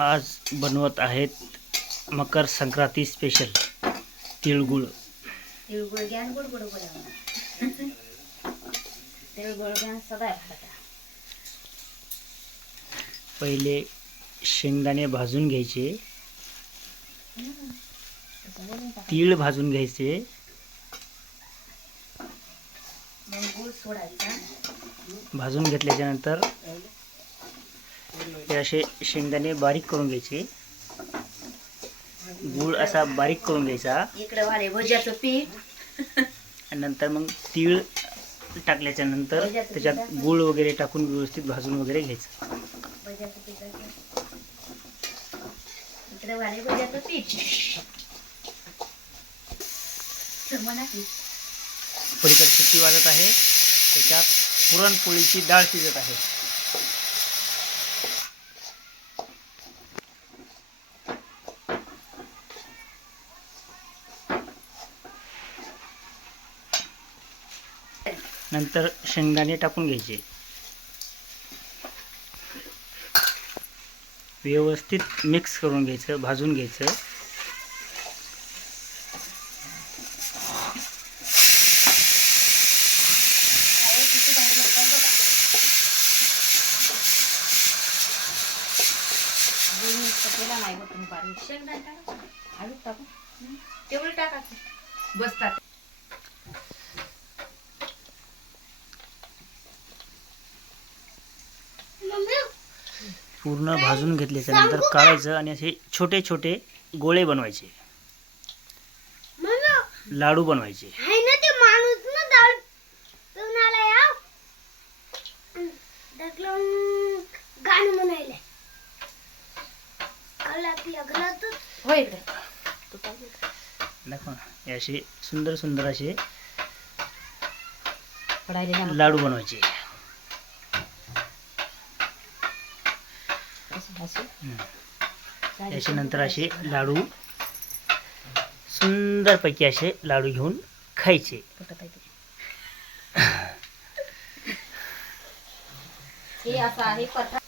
आज बनवत आहेत मकर संक्रांती स्पेशल तिळगुळ। तिळगुळ घ्या आणि गोड गोड बोला। तिळगुळ घ्या सदा खाता। पहिले शेंगदाणे भाजून घ्यायचे, तीळ भाजून घ्यायचे, मग गूळ सोडायचा। भाजून घेतल्याच्या नंतर हे असे शेंगदाणे बारीक करून घ्यायचे, गूळ असा बारीक करून घ्यायचा। इकडे वाले भज्याचं पीठ आणि नंतर मग तीळ टाकल्याच्या नंतर त्याच्यात गूळ वगैरे टाकून व्यवस्थित भाजून वगैरे घ्यायचं। भज्याचं पीठ इकडे वाले भज्याचं पीठ म्हणा की पलीकडे शिट्टी वाजत आहे, त्याच्यात पुरणपोळीची डाळ शिजत आहे। नंतर शेंगदाणे टाकून घ्यायचे, व्यवस्थित मिक्स करून घ्यायचं, भाजून घ्यायचं। नाही होत तुम्ही बारीक शेंगदाणे टाका, आलू टाकू, तेवढं टाकायचं बसतात। पूर्ण भाजून घेतल्याच्या नंतर काढायचं आणि असे छोटे छोटे गोळे बनवायचे, लाडू बनवायचे। दाखव ना, हे असे सुंदर सुंदर असे लाडू बनवायचे। याच्यानंतर असे लाडू सुंदरपैकी असे लाडू घेऊन खायचे। हे असं आहे पथा